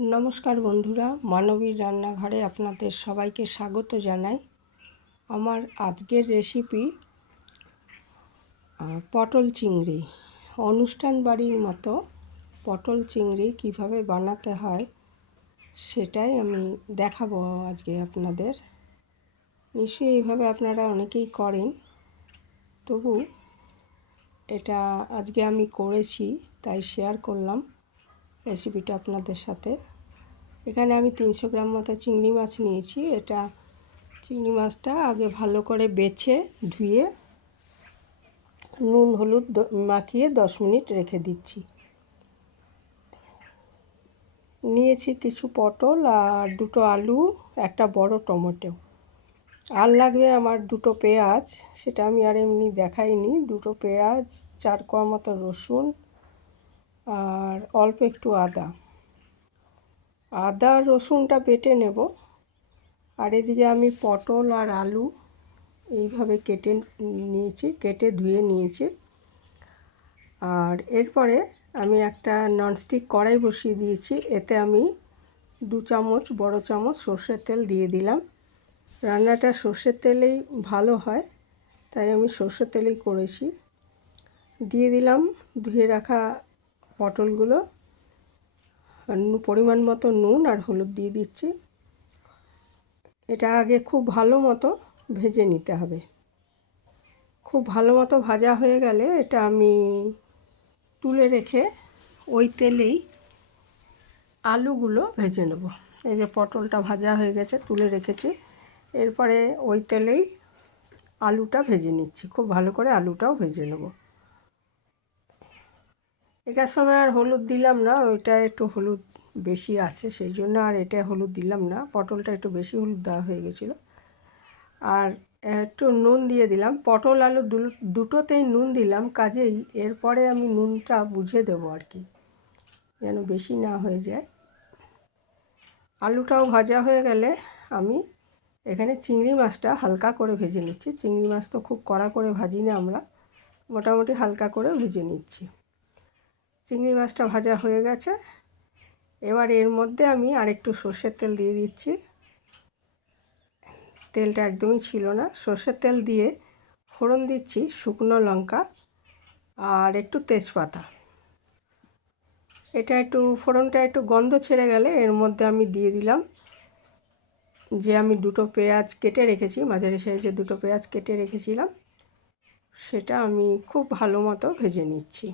নমস্কার বন্ধুরা, মানবীর রান্নাঘরে আপনাদের সবাইকে স্বাগত জানাই। আমার আজকের রেসিপি পটল চিংড়ি। অনুষ্ঠান বাড়ির মতো পটল চিংড়ি কিভাবে বানাতে হয় সেটাই আমি দেখাবো আজকে আপনাদের। নিশ্চয়ই এইভাবে আপনারা অনেকেই করেন, তবু এটা আজকে আমি করেছি তাই শেয়ার করলাম রেসিপিটা আপনাদের সাথে। এখানে আমি 300 গ্রাম মতো চিংড়ি মাছ নিয়েছি। এটা চিংড়ি মাছটা আগে ভালো করে বেছে ধুয়ে নুন হলুদ মাখিয়ে 10 মিনিট রেখে দিচ্ছি। নিয়েছি কিছু পটল আর দুটো আলু, একটা বড় টমেটো। আর লাগবে আমার দুটো পেঁয়াজ, সেটা আমি আর এমনি দেখাইনি। দুটো পেঁয়াজ, 4 কোয়া মতো রসুন আর অল্প একটু আদা রসুনটা বেটে নেব। আর এদিকে আমি পটল আর আলু এইভাবে কেটে ধুয়ে নিয়েছি। আর এরপরে আমি একটা ননস্টিক কড়াই বসিয়ে দিয়েছি। এতে আমি 2 চামচ বড় চামচ সর্ষের তেল দিয়ে দিলাম। রান্নাটা সর্ষের তেলেই ভালো হয়, তাই আমি সর্ষের তেলেই করেছি। দিয়ে দিলাম ধুয়ে রাখা পটলগুলো, পরিমাণ মতো নুন আর হলুদ দিয়ে দিচ্ছি। এটা আগে খুব ভালো মতো ভেজে নিতে হবে। খুব ভালো মতো ভাজা হয়ে গেলে এটা আমি তুলে রেখে ওই তেলেই আলুগুলো ভেজে নেব। এই যে পটলটা ভাজা হয়ে গেছে, তুলে রেখেছি। এরপরে ওই তেলেই আলুটা ভেজে নিচ্ছি। খুব ভালো করে আলুটাও ভেজে নেব। এটার সময় আর হলুদ দিলাম না, ওইটা একটু হলুদ বেশি আছে, সেই জন্য আর এটা হলুদ দিলাম না। পটলটা একটু বেশি হলুদ দেওয়া হয়ে গেছিলো। আর একটু নুন দিয়ে দিলাম। পটল আলু দুটোতেই নুন দিলাম, কাজেই এরপরে আমি নুনটা বুঝে দেবো আর কি, যেন বেশি না হয়ে যায়। আলুটাও ভাজা হয়ে গেলে আমি এখানে চিংড়ি মাছটা হালকা করে ভেজে নিচ্ছি। চিংড়ি মাছ তো খুব কড়া করে ভাজি না আমরা, মোটামুটি হালকা করে ভেজে নিচ্ছি। চিংড়ি মাছটা ভাজা হয়ে গেছে। এবার এর মধ্যে আমি আরেকটু সর্ষের তেল দিয়ে দিচ্ছি। তেলটা একদমই ছিল না। সর্ষের তেল দিয়ে ফোড়ন দিচ্ছি শুকনো লঙ্কা আর একটু তেজপাতা। এটা একটু ফোড়নটা একটু গন্ধ ছেড়ে গেলে এর মধ্যে আমি দিয়ে দিলাম যে আমি দুটো পেঁয়াজ কেটে রেখেছি, মাঝারি সাইজে দুটো পেঁয়াজ কেটে রেখেছিলাম, সেটা আমি খুব ভালো মতো ভেজে নিচ্ছি।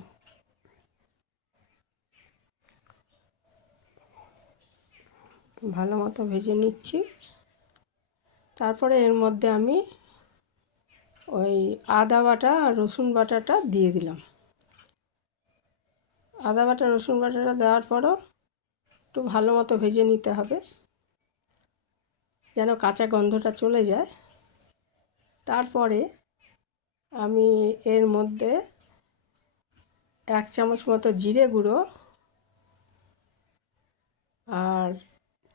ভালো মতো ভেজে নিচ্ছি। তারপরে এর মধ্যে আমি ওই আদা বাটা আর রসুন বাটাটা দিয়ে দিলাম। আদা বাটা রসুন বাটাটা দেওয়ার পরও একটু ভালো মতো ভেজে নিতে হবে, যেন কাঁচা গন্ধটা চলে যায়। তারপরে আমি এর মধ্যে 1 চামচ মতো জিরে গুঁড়ো আর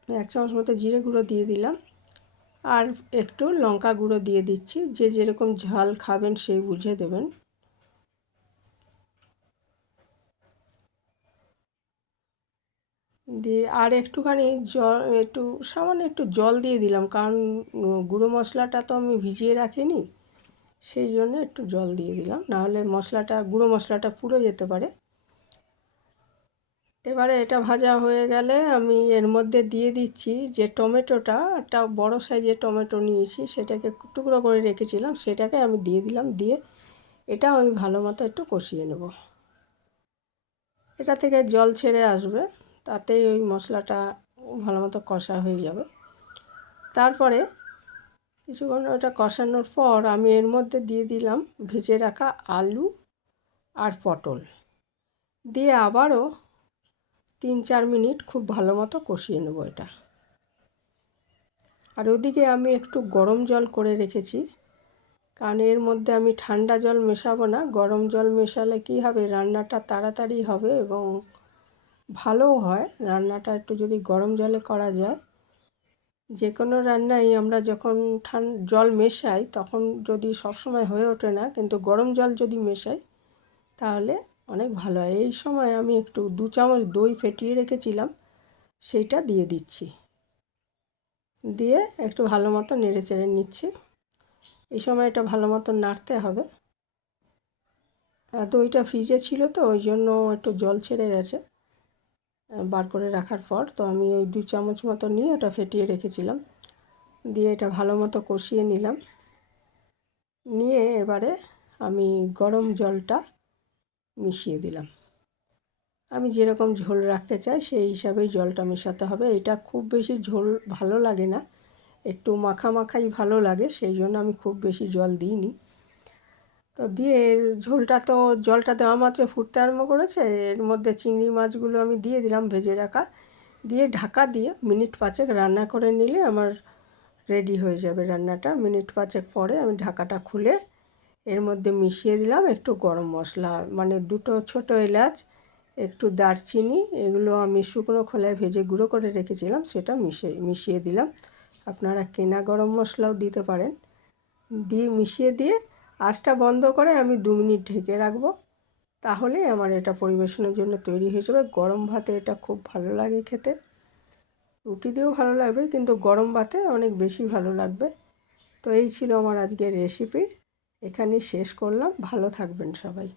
1 চামচ মতো জিরে গুঁড়ো দিয়ে দিলাম। আর একটু লঙ্কা গুঁড়ো দিয়ে দিচ্ছি। যে যেরকম ঝাল খাবেন সেই বুঝে দেবেন। দিয়ে আর একটুখানি সামান্য একটু জল দিয়ে দিলাম, কারণ গুঁড়ো মশলাটা তো আমি ভিজিয়ে রাখিনি, সেই জন্য একটু জল দিয়ে দিলাম, নাহলে গুঁড়ো মশলাটা পুড়ে যেতে পারে। এবারে এটা ভাজা হয়ে গেলে আমি এর মধ্যে দিয়ে দিচ্ছি যে টমেটোটা, একটা বড় সাইজের টমেটো নিয়েছি, সেটাকে টুকরো করে রেখেছিলাম, সেটাকে আমি দিয়ে দিলাম। দিয়ে এটাও আমি ভালো মতো একটু কষিয়ে নেব। এটা থেকে জল ছেড়ে আসবে, তাতেই ওই মশলাটা ভালো মতো কষা হয়ে যাবে। তারপরে কিছুক্ষণ ওটা কষানোর পর আমি এর মধ্যে দিয়ে দিলাম ভেজে রাখা আলু আর পটল, দিয়ে আবারও 3-4 মিনিট খুব ভালো মতো কষিয়ে নেব এটা। আর ওদিকে আমি একটু গরম জল করে রেখেছি, কারণ এর মধ্যে আমি ঠান্ডা জল মেশাবো না। গরম জল মেশালে কী হবে, রান্নাটা তাড়াতাড়ি হবে এবং ভালোও হয়। রান্নাটা একটু যদি গরম জলে করা যায়, যে কোনো রান্নাই আমরা যখন জল মেশাই তখন যদি সবসময় হয়ে ওঠে না, কিন্তু গরম জল যদি মেশাই তাহলে অনেক ভালো হয়। এই সময় আমি একটু 2 চামচ দই ফেটিয়ে রেখেছিলাম, সেইটা দিয়ে দিচ্ছি, দিয়ে একটু ভালো মতো নেড়ে চেড়ে নিচ্ছি। এই সময় এটা ভালো মতো নাড়তে হবে। দইটা ফ্রিজে ছিল তো ওই জন্য একটু জল ছেড়ে গেছে বার করে রাখার পর। তো আমি ওই 2 চামচ মতো নিয়ে ওটা ফেটিয়ে রেখেছিলাম, দিয়ে এটা ভালো মতো কষিয়ে নিলাম। নিয়ে এবারে আমি গরম জলটা মিশিয়ে দিলাম। আমি যেরকম ঝোল রাখতে চাই সেই হিসাবেই জলটা মেশাতে হবে। এটা খুব বেশি ঝোল ভালো লাগে না, একটু মাখা মাখাই ভালো লাগে, সেই জন্য আমি খুব বেশি জল দিইনি। তো দিয়ে ঝোলটা তো জলটা দেওয়া মাত্র ফুটতে আরম্ভ করেছে। এর মধ্যে চিংড়ি মাছগুলো আমি দিয়ে দিলাম ভেজে রাখা, দিয়ে ঢাকা দিয়ে মিনিট 5 রান্না করে নিলে আমার রেডি হয়ে যাবে রান্নাটা। মিনিট 5 পরে আমি ঢাকাটা খুলে এর মধ্যে মিশিয়ে দিলাম একটু গরম মশলা, মানে 2টো ছোটো এলাচ, একটু দারচিনি, এগুলো আমি শুকনো খোলায় ভেজে গুঁড়ো করে রেখেছিলাম, সেটা মিশিয়ে দিলাম। আপনারা কেনা গরম মশলাও দিতে পারেন। দিয়ে মিশিয়ে দিয়ে আঁচটা বন্ধ করে আমি 2 মিনিট ঢেকে রাখবো। তাহলে আমার এটা পরিবেশনের জন্য তৈরি হয়ে যাবে। গরম ভাতে এটা খুব ভালো লাগে খেতে, রুটি দিয়েও ভালো লাগবে, কিন্তু গরম ভাতে অনেক বেশি ভালো লাগবে। তো এই ছিল আমার আজকের রেসিপি, এখানেই শেষ করলাম। ভালো থাকবেন সবাই।